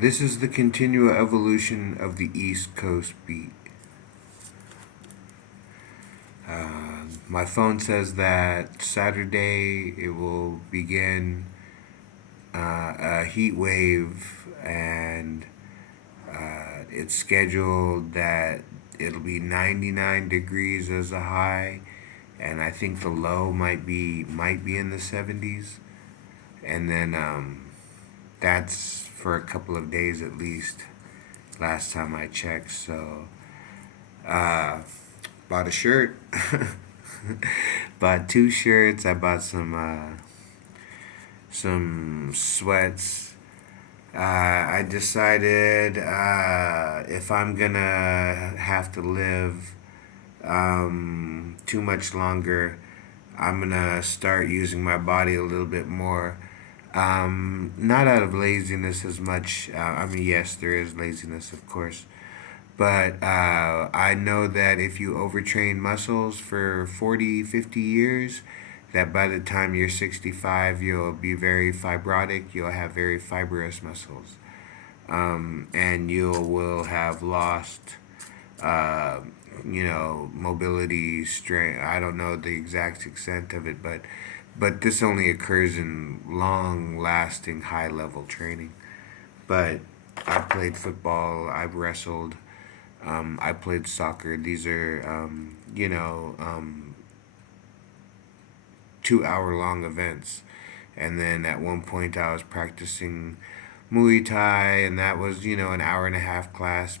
This is the continual evolution of the East Coast beat. My phone says that Saturday it will begin a heat wave, and it's scheduled that it'll be 99 degrees as a high, and I think the low might be in the 70s, and then that's for a couple of days at least. Last time I checked, so uh, bought a shirt, bought two shirts. I bought some sweats. I decided if I'm gonna have to live too much longer, I'm gonna start using my body a little bit more. Not out of laziness as much. I mean, yes, there is laziness, of course. But I know that if you overtrain muscles for 40, 50 years, that by the time you're 65, you'll be very fibrotic. You'll have very fibrous muscles. And you will have lost, uh, mobility, strength. I don't know the exact extent of it, but this only occurs in long-lasting, high-level training. But I played football. I've wrestled. I played soccer. These are, 2 hour long events. And then at one point, I was practicing Muay Thai, and that was, an hour and a half class.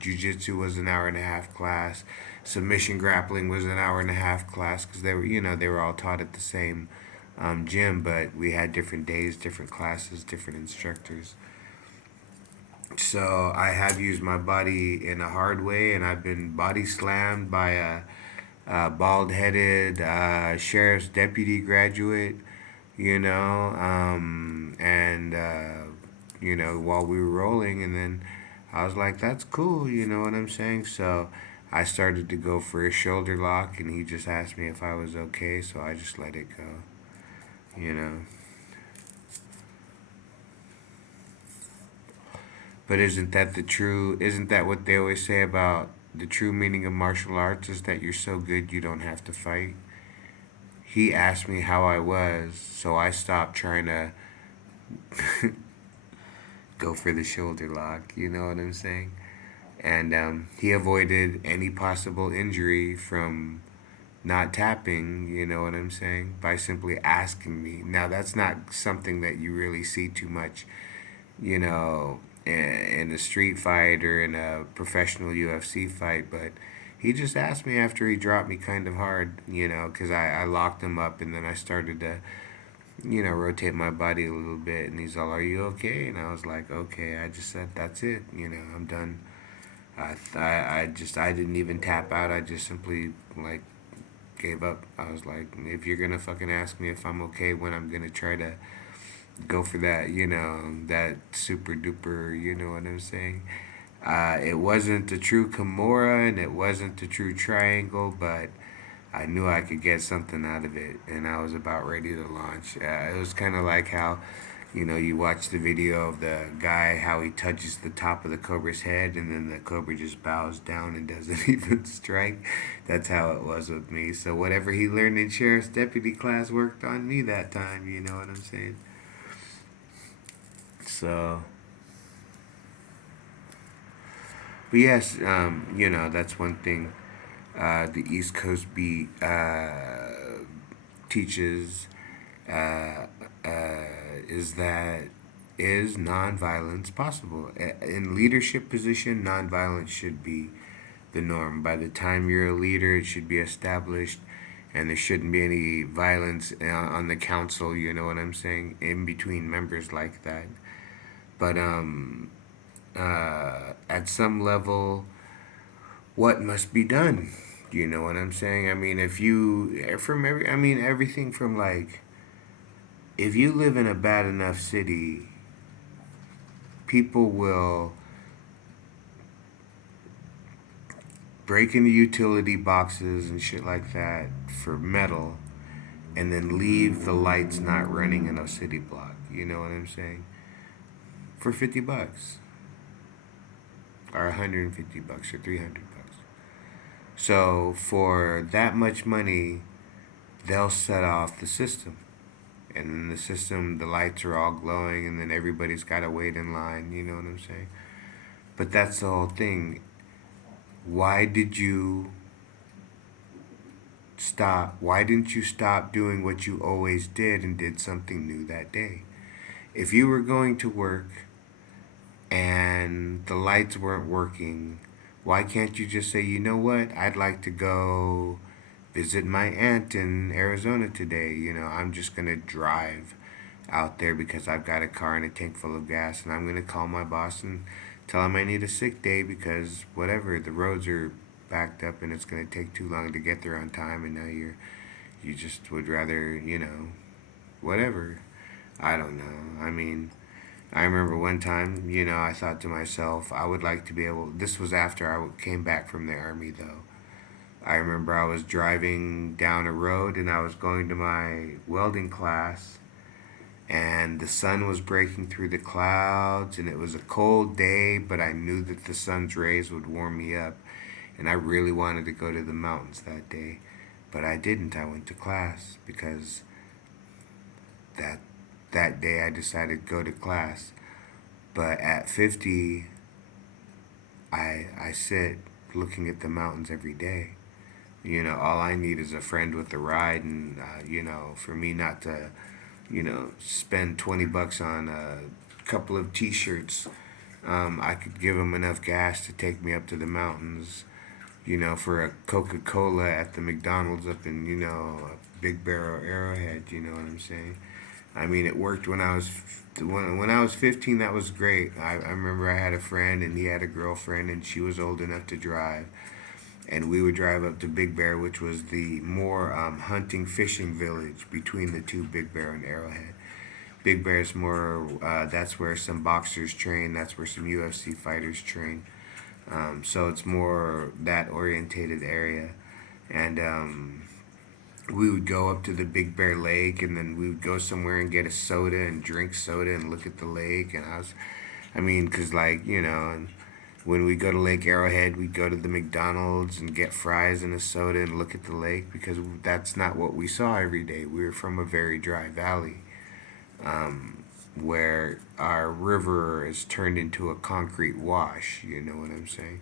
Jiu Jitsu was an hour and a half class. Submission grappling was an hour and a half class because they were all taught at the same gym, but we had different days, different classes, different instructors. So I have used my body in a hard way, and I've been body slammed by a bald headed sheriff's deputy graduate, and, while we were rolling, and then I was like, that's cool, you know what I'm saying? So I started to go for a shoulder lock, and he just asked me if I was okay, so I just let it go, you know. But isn't that what they always say about the true meaning of martial arts is that you're so good you don't have to fight? He asked me how I was, so I stopped trying to go for the shoulder lock, you know what I'm saying? And he avoided any possible injury from not tapping, you know what I'm saying, by simply asking me. Now, that's not something that you really see too much, in a street fight or in a professional UFC fight, but he just asked me after he dropped me kind of hard, because I locked him up, and then I started to, rotate my body a little bit, and he's all, "Are you okay?" And I was like, "Okay." I just said, "That's it, I'm done." I didn't even tap out. I just simply, like, gave up. I was like, if you're gonna fucking ask me if I'm okay when I'm gonna try to go for that, that super duper, you know what I'm saying? It wasn't a true Kimura, and it wasn't a true triangle, but I knew I could get something out of it, and I was about ready to launch. It was kind of like how, you watch the video of the guy, how he touches the top of the cobra's head, and then the cobra just bows down and doesn't even strike. That's how it was with me. So whatever he learned in sheriff's deputy class worked on me that time. You know what I'm saying? So, but yes, that's one thing. The East Coast beat teaches uh, is that is nonviolence possible? In leadership position, nonviolence should be the norm. By the time you're a leader, it should be established, and there shouldn't be any violence on the council. You know what I'm saying? In between members like that, but at some level, what must be done? You know what I'm saying? I mean, if you from every, I mean, everything from, like, if you live in a bad enough city, people will break into utility boxes and shit like that for metal, and then leave the lights not running in a city block. You know what I'm saying? for $50 or $150 or $300. So for that much money, they'll set off the system. And then the system, the lights are all glowing, and then everybody's got to wait in line. You know what I'm saying? But that's the whole thing. Why did you stop? Why didn't you stop doing what you always did and did something new that day? If you were going to work and the lights weren't working, why can't you just say, you know what? I'd like to go visit my aunt in Arizona today. I'm just going to drive out there because I've got a car and a tank full of gas, and I'm going to call my boss and tell him I need a sick day because whatever, the roads are backed up and it's going to take too long to get there on time, and now you just would rather, whatever. I don't know. I mean, I remember one time, I thought to myself, I would like to be able. This was after I came back from the army, though. I remember I was driving down a road and I was going to my welding class, and the sun was breaking through the clouds, and it was a cold day, but I knew that the sun's rays would warm me up, and I really wanted to go to the mountains that day, but I didn't. I went to class because that that day I decided to go to class. But at 50, I sit looking at the mountains every day. All I need is a friend with a ride, and for me not to, spend $20 on a couple of T-shirts. I could give them enough gas to take me up to the mountains. For a Coca-Cola at the McDonald's up in a Big Barrel Arrowhead. You know what I'm saying? I mean, it worked when I was 15. That was great. I remember I had a friend and he had a girlfriend and she was old enough to drive, and we would drive up to Big Bear, which was the more hunting fishing village between the two, Big Bear and Arrowhead. Big Bear's more. That's where some boxers train. That's where some UFC fighters train. So it's more that orientated area, and we would go up to the Big Bear Lake, and then we would go somewhere and get a soda and drink soda and look at the lake. And I mean, cause like and when we go to Lake Arrowhead, we'd go to the McDonald's and get fries and a soda and look at the lake because that's not what we saw every day. We were from a very dry valley, where our river is turned into a concrete wash. You know what I'm saying?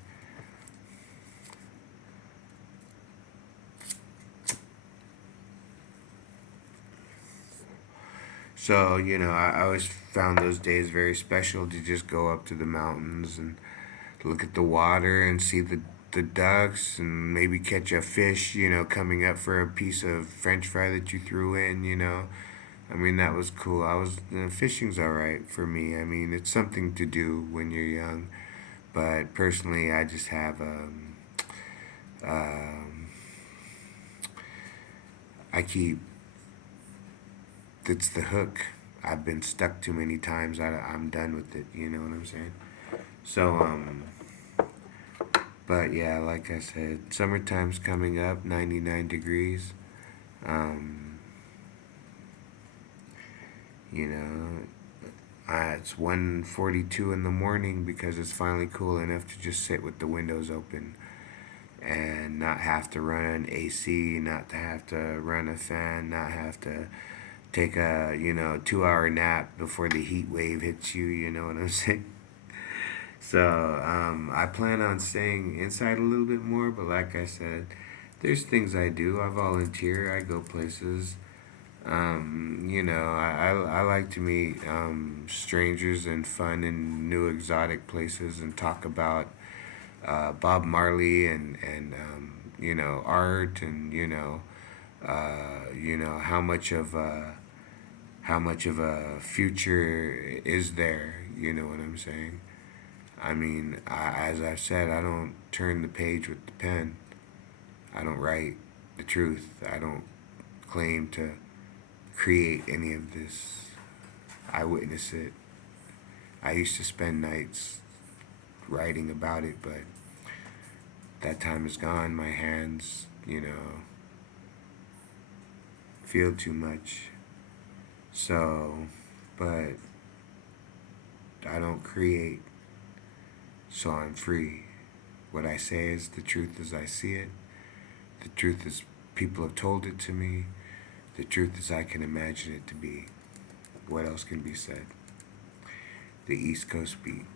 So, I always found those days very special to just go up to the mountains and look at the water and see the ducks and maybe catch a fish, coming up for a piece of French fry that you threw in. I mean, that was cool. Fishing's all right for me. I mean, it's something to do when you're young. But personally, I just have um, I keep it's the hook. I've been stuck too many times. I'm done with it. You know what I'm saying? So but yeah, like I said, summertime's coming up. 99 degrees. Um, you know, it's 1:42 in the morning because it's finally cool enough to just sit with the windows open and not have to run an AC, not to have to run a fan, not have to take a 2 hour nap before the heat wave hits you. You know what I'm saying? So I plan on staying inside a little bit more, but like I said, there's things I do. I volunteer. I go places. I like to meet strangers and fun in new exotic places and talk about Bob Marley and art and how much of a future is there. You know what I'm saying? I mean, as I've said, I don't turn the page with the pen. I don't write the truth. I don't claim to create any of this. I witness it. I used to spend nights writing about it, but that time is gone. My hands, feel too much. So, but I don't create, so I'm free. What I say is the truth as I see it. The truth is people have told it to me. The truth is I can imagine it to be. What else can be said? The East Coast Beat.